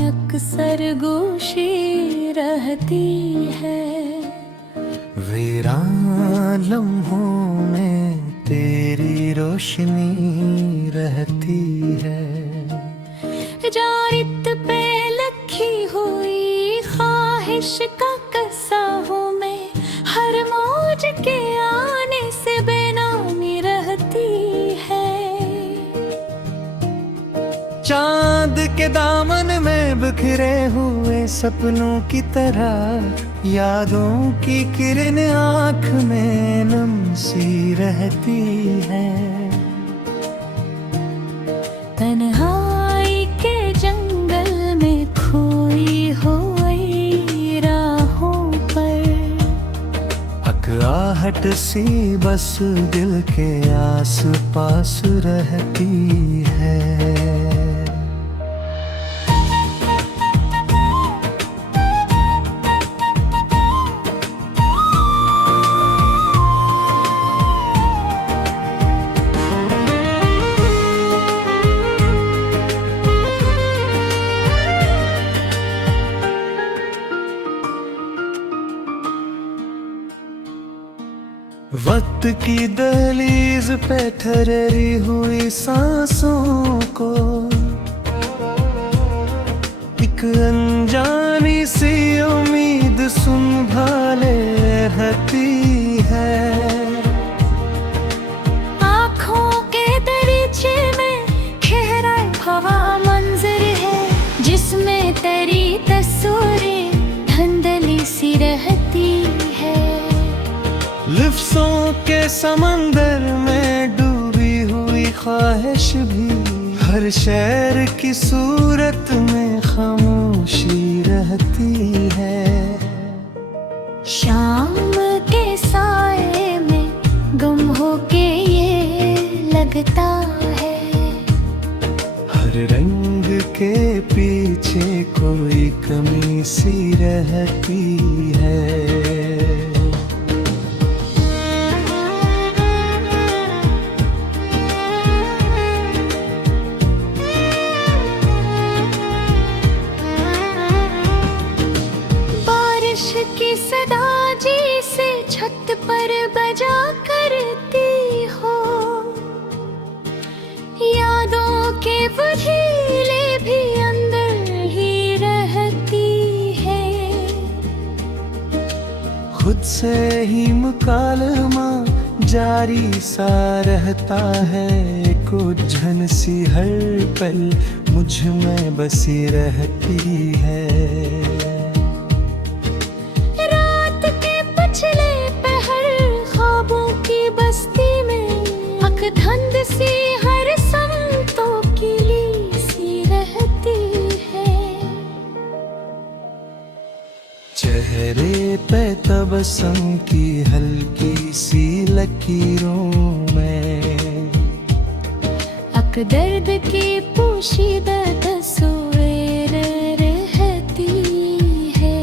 अक्सर गोशी रहती है। वीरान लम्हों में तेरी रोशनी रहती है। जारित पे लखी हुई ख्वाहिश का कसा हूँ मैं, हर मौज के आने से बेनामी रहती है। चांद के दामन में बिखरे हुए सपनों की तरह यादों की किरण आँख में नम सी रहती है। तन्हाई के जंगल में खोई हुई राहों पर अकराहट सी बस दिल के आस पास रहती है। वक्त की दहलीज पे ठहरी हुई सांसों को एक अनजानी सी उम्मीद संभाले रहती है। आँखों के दरीचे में गहरा हवा मंजर है, जिसमें तेरी तस्वीरें धुंधली सी रहती है। लफ्ज़ों के समंदर में डूबी हुई ख्वाहिश भी हर शेर की सूरत में खामोशी रहती है। शाम के साए में गुम होके ये लगता है, हर रंग के पीछे कोई कमी सी रहती है। की सदा जी से छत पर बजा करती हो, यादों के वजीले भी अंदर ही रहती है। खुद से ही मुकालमा जारी सा रहता है, कुछ झन सी हर पल मुझ में बसी रहती है। धंध सी हर संतों की ली सी रहती है। चेहरे पे तबस्सुम की हल्की सी लकीरों में अक दर्द की पोशीदा तस्वीर रहती है।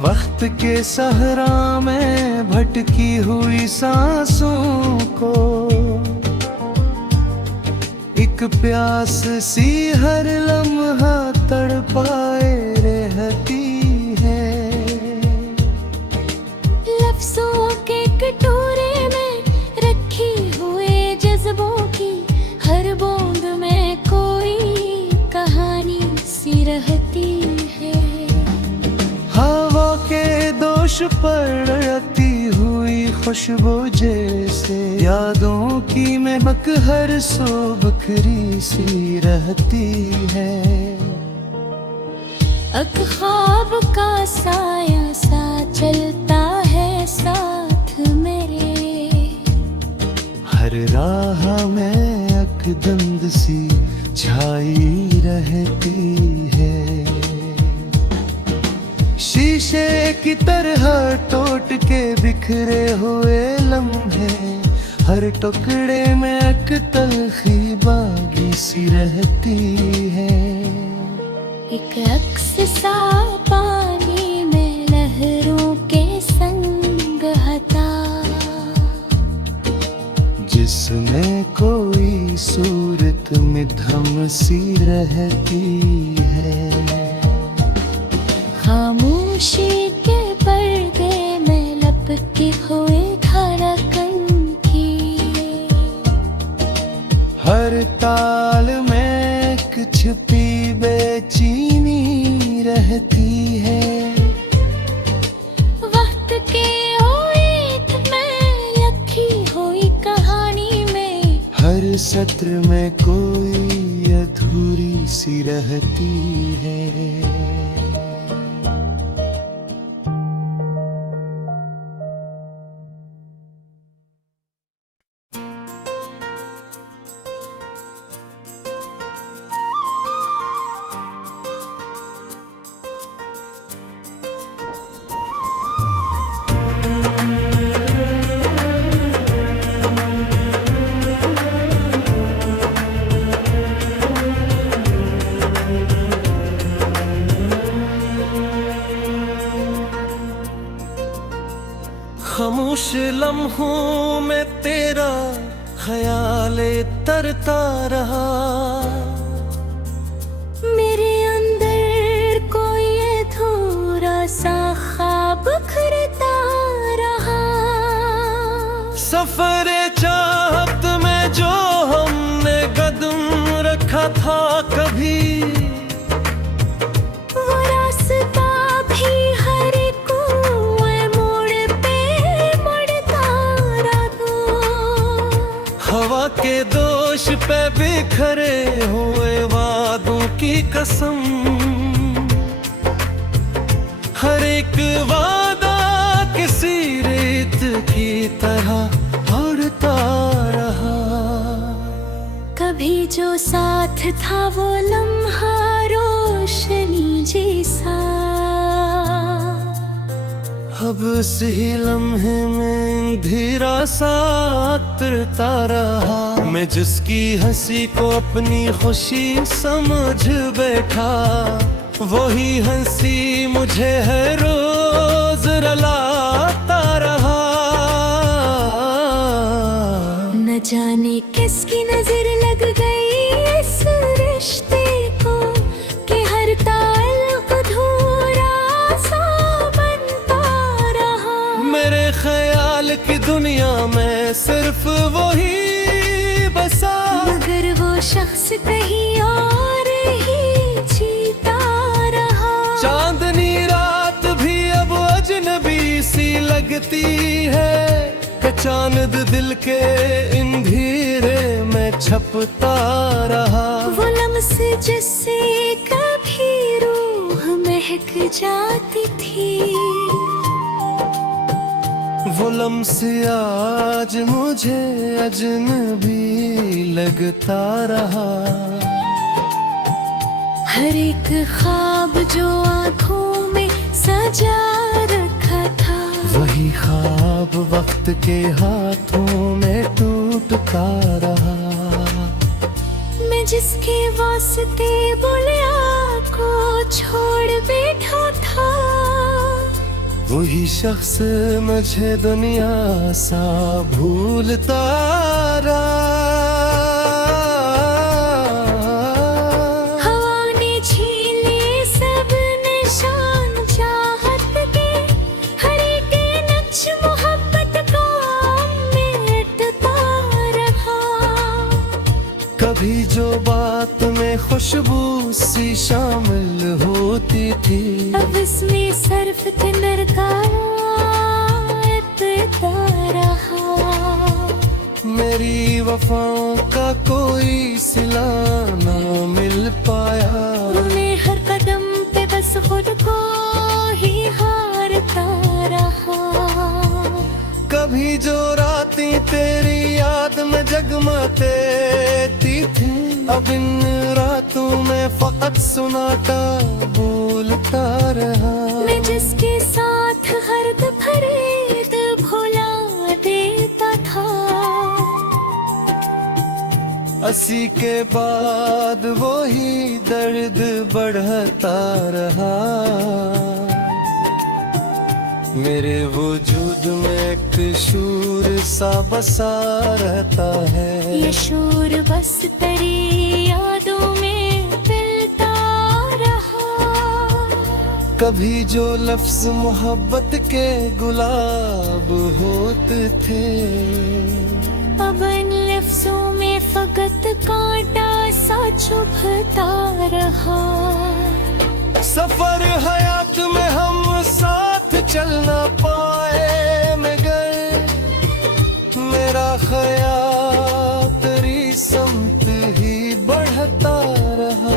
वक्त के सहरा में भटकी हुई सांसों को एक प्यास सी हर लम्हा तड़पाए रहती है। लफ्ज़ों के कटोरे में रखी हुए जज्बों की हर बूंद में कोई कहानी सी रहती है। हवा के दोष पर लड़ती हुई खुशबू जैसे यादों की महक हर सो बखरी सी रहती है। एक ख्वाब का साया सा चलता है साथ मेरे, हर राह में अकदंद सी छाई रहती है। शीशे की तरह टूट के बिखरे हुए लम्हे हर टुकड़े में एक तलखी बागी सी रहती है। एक अक्स सा पानी में लहरों के संग हता, जिसमें कोई सूरत में धम नम सी रहती है। खामोशी के पर्दे में लपके हुए धड़कन की, हर ताल में एक छुपी बेचैनी रहती है। वक्त के ओट में लिखी हुई कहानी में हर सत्र में कोई अधूरी सी रहती है। खामोश लम्हों में तेरा ख्याल तरता रहा। मेरे अंदर कोई अधूरा सा ख्वाब उखड़ता रहा। सफरे चाहत में जो हमने कदम रखा था कभी, वो रास्ता भी हर कोई मोड़ पे मुड़ता रहा। हवा के दोष पे बिखरे हुए वादों की कसम, हर एक वादा किसी रेत की तरह उड़ता रहा। कभी जो साथ था वो लम्हा रोशनी जैसा, अब उसी लम्हे में धीरा सा उतरता रहा। मैं जिसकी हंसी को अपनी खुशी समझ बैठा, वही हंसी मुझे हर रोज रुलाता रहा। न जाने किसकी नजर लग गई इस रिश्ते को, कि हर ताल्लुक अधूरा सा बनता रहा। मेरे ख्याल की दुनिया में सिर्फ वही बसा, मगर वो शख्स कहीं और ही जीता रहा। चांदनी रात भी अब अजनबी सी लगती है, कि चांद दिल के अंधेरे में छपता रहा। वो लम्स जिससे कभी रूह महक जाती थी, वो लम्स आज मुझे अजनबी लगता रहा। हर एक ख्वाब जो आँखों में सजा रखा था, वही ख्वाब वक्त के हाथों में टूटता रहा। मैं जिसके वास्ते बुलिया को छोड़ बैठा था, वही शख्स मुझे दुनिया सा भूलता रहा। हवा ने छीने सब निशान चाहत के, हर एक नक्श मोहब्बत का मिटता रहा। कभी जो बात में खुशबू सी शामिल होती थी, अब इसमें सर्फ तिनर का इतना रहा। मेरी वफाओं का कोई सिला ना मिल पाया। मैं हर कदम पे बस खुद को ही हारता रहा। कभी जो रातें तेरी याद में जगमगाती थी, अब इन रातों में फकत सुनाता बोलता रहा। मैं जिसके साथ हर दोपहर भुला देता था, हंसी के बाद वही दर्द बढ़ता रहा। मेरे वजूद में एक शूर सा बसा रहता है। ये शूर बस तेरी यादों कभी जो लफ्ज मोहब्बत के गुलाब होते थे, अब इन लफ्जों में फकत कांटा सा चुभता रहा। सफर हयात में हम साथ चल ना पाए मगर मेरा ख्याल तेरी समत ही बढ़ता रहा।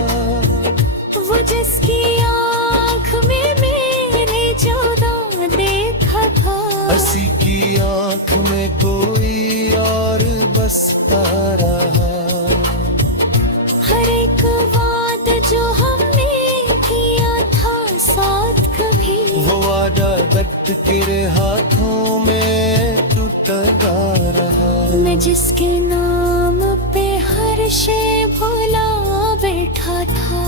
वो जिसकी आँख में मैंने जाना देखा था, हंसी की आँख में कोई और बसता रहा। हर एक बात जो हमने किया था साथ कभी, वो वादा दर्द के हाथों में टूटता रहा। मैं जिसके नाम पे हर शे भुला बैठा था,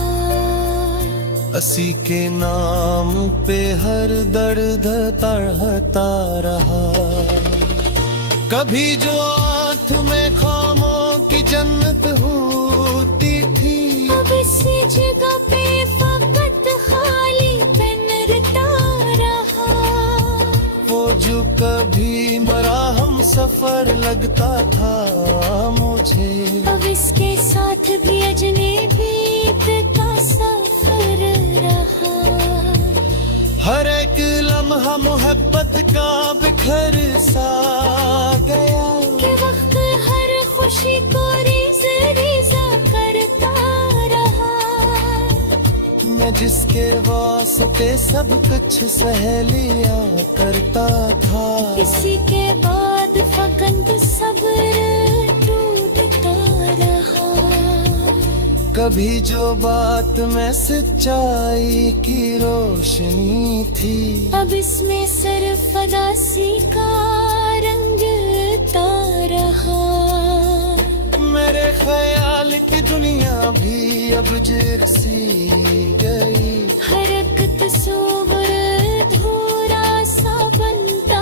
हंसी के नाम पे हर दर्द तड़हता रहा। कभी जो आँख में खामों की जन्नत होती थी, अब इस जगह पे फकत खाली बनता रहा। वो जो कभी मरा हम सफर लगता था मुझे, अब इसके साथ भी अजनबी का सफर रहा। हर एक लम्हा मोहब्बत का बिखर सा गया। कि वक्त हर खुशी को रेज़ा रेज़ा करता रहा। मैं जिसके वास्ते सब कुछ सह लिया करता था, इसी के बाद फकत सब्र टूटता रहा। कभी जो बात में सच्चाई की रोशनी थी, अब इसमें सिर्फ अदासी का रंग रहा। मेरे ख्याल की दुनिया भी अब जैसी गई। हरकत सोबर धूरा सा बनता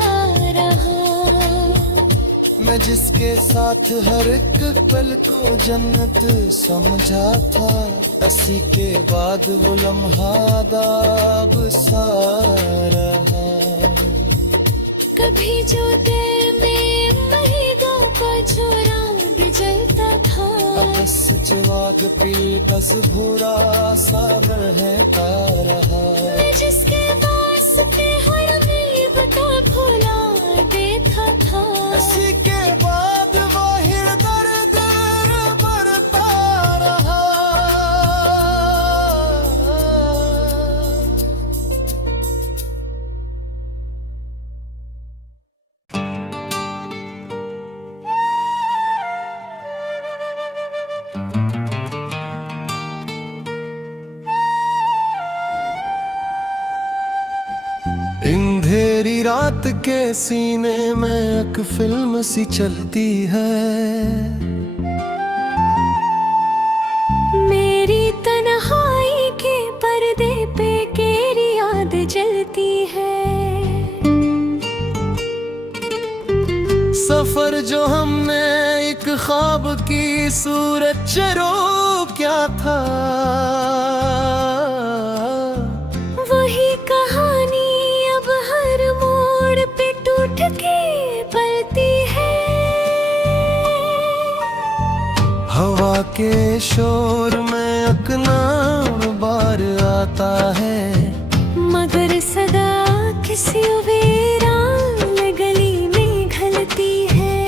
रहा। मैं जिसके साथ हर एक पल को जन्नत समझा था, हंसी के बाद वो लम्हा दाब सा रहा। कभी जो दिल में महिदों का जोराग जलता था, अब जवाग पी बस भूरा सा रहता रहा। मैं जिसके वास्ते हर नींव का भुला देता था, हंसी के बाद वाहिर दर्द बढ़ता रहा। अंधेरी रात के सीने में एक फिल्म सी चलती है। मेरी तन्हाई के पर्दे पे तेरी याद जलती है। सफर जो हमने एक ख्वाब की सूरत चरो क्या था, वही कहानी अब हर मोड़ पे टूट के पलती है। हवा के शोर में अकना बार आता है, मगर सदा किसी वीरान गली में घलती है।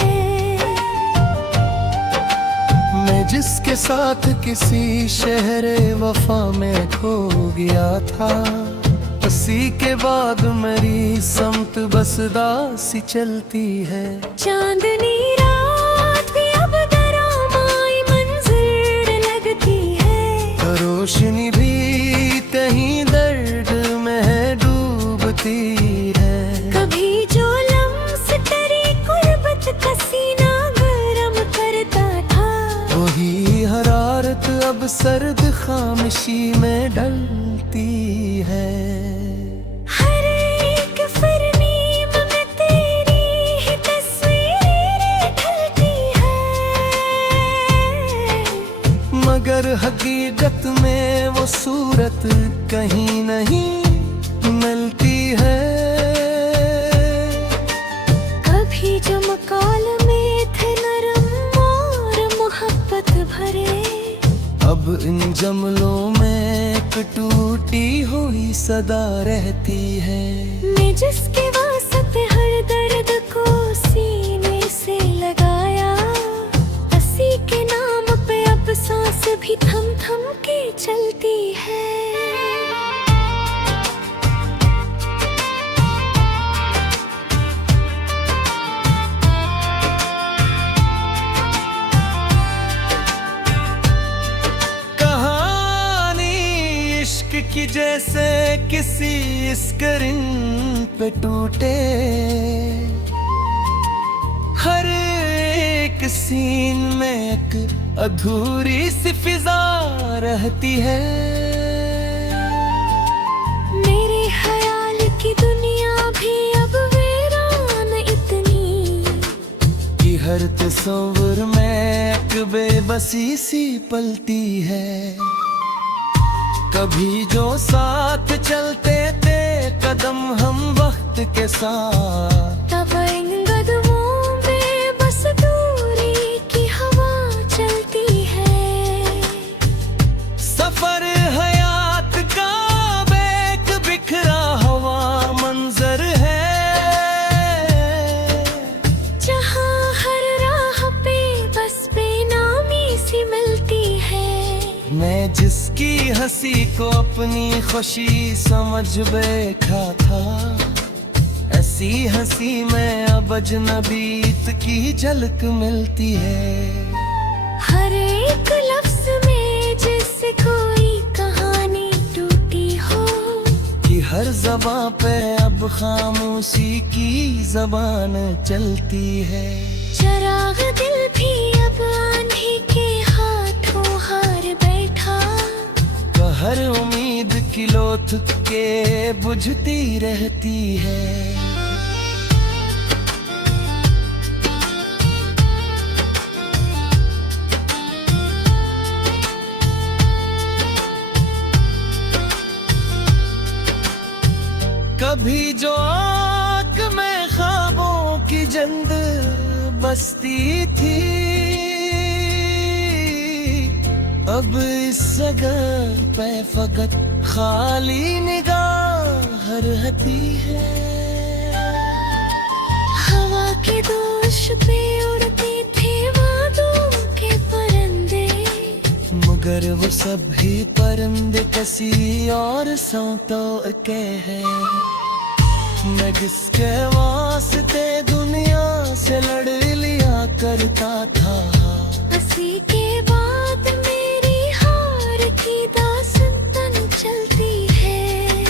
मैं जिसके साथ किसी शहरे वफा में खो गया था, उसी के बाद मेरी समत बस दासी चलती है। चांदनी रात भी अब दरामाई मंजिल लगती है। रोशनी भी कहीं दर्द में डूबती है। कभी जो लम्स तेरी गुर्बत का सीना गरम करता था, वही हरारत अब सर्द खामोशी में ढलती है। हर एक फरनीम में तेरी ही तस्वीरें ढलती है। मगर हकीकत में वो सूरत कहीं नहीं मिलती है। कभी जो मकाल में थे नरम और मोहब्बत भरे, अब इन जमलों में एक टूटी हुई सदा रहती है। मैं जिसके वास्ते हर दर्द को सीने से लगाया, उसी के नाम पे अब सांस भी थम थम के चलती है। कि जैसे किसी स्क्रीन पे टूटे, हर एक सीन में एक अधूरी सी फिजा रहती है। मेरे ख्याल की दुनिया भी अब वीरान इतनी, कि हर तस्वीर में एक बेबसी सी पलती है। कभी जो साथ चलते थे कदम हम वक्त के साथ, तब इन कदमों में बस दूरी की हवा चलती है। सफर हयात का एक बिखरा हुआ मंजर है, जहाँ हर राह पे बस बेनामी सी मिलती है। मैं जिसकी हंसी को अपनी खुशी समझ बैठा था, ऐसी हंसी में अब अजनबीत की झलक मिलती है। हर एक लफ्ज में जैसे कोई कहानी टूटी हो, कि हर ज़बां पे अब खामोशी की ज़बान चलती है। चराग दिल भी अब आंधी के हाथों हार बैठा, हर उम्मीद की लो थक के बुझती रहती है। कभी जो आँख में ख्वाबों की जंद बसती थी, अब इस जगह पे फकत खाली निगाह रहती है। हवा के दोष पे उड़ते थे वादों के परिंदे, मगर वो सभी परिंदे किसी और सौतों के हैं। मैं जिसके वास्ते दुनिया से लड़ लिया करता था, उसी के बाद मेरी हार की दास्तान चलती है।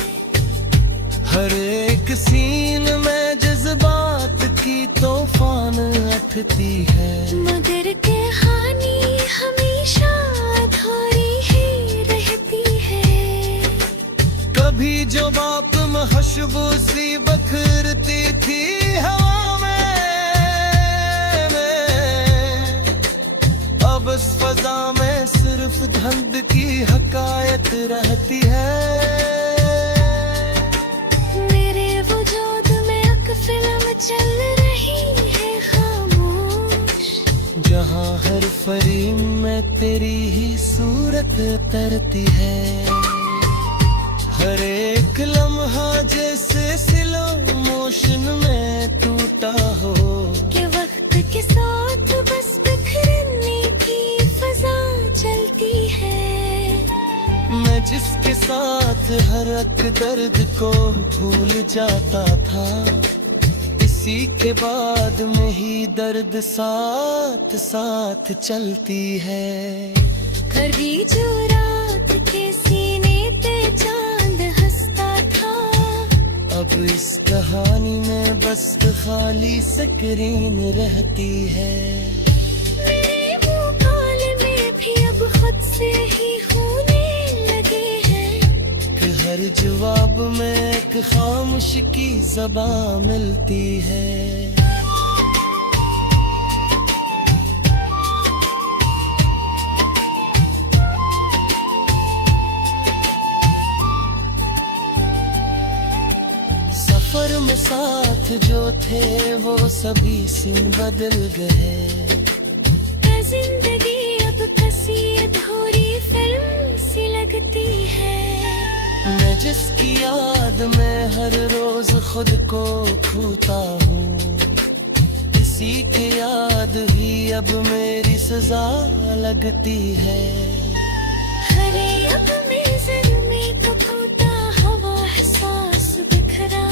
हर एक सीन में जज्बात की तूफान उठती है, मगर कहानी हमेशा अधूरी ही रहती है। कभी जो बाप खुशबू सी बखरती थी हवा में, अब इस फजा में सिर्फ धुंध की हकायत रहती है। मेरे वजूद में एक फिल्म चल रही है खामोश, जहाँ हर फ्रेम में तेरी ही सूरत तरती है। हर एक लम्हा जैसे स्लो मोशन में टूटा हो, कि वक्त के साथ बस बिखरने की फजा चलती है। मैं जिसके साथ हर एक दर्द को भूल जाता था, इसी के बाद में ही दर्द साथ साथ चलती है। कभी जो रात के सीने पे चांद हंसता था, अब इस कहानी में बस खाली स्क्रीन रहती है। मेरे मुँह काल में भी अब खुद से ही होने लगे हैं, कि हर जवाब में एक खामोश की ज़बान मिलती है। दिन साथ जो थे वो सभी सिन बदल गए। जिंदगी अब कसी अधूरी फिल्म सी लगती है। मैं जिसकी याद में हर रोज खुद को खोता हूँ, इसी की याद ही अब मेरी सजा लगती है। हरे अब मेज़र में तो फूटा हवा एहसास बिखरा,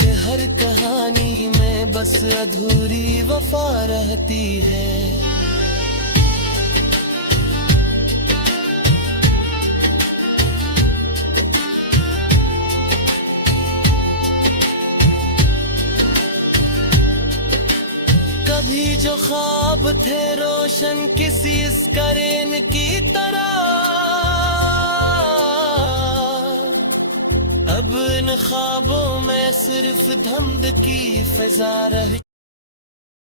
कि हर कहानी में बस अधूरी वफा रहती है। कभी जो ख्वाब थे रोशन किसी स्क्रीन की तरह, अब इन ख्वाबों में सिर्फ धमक की फिजा रह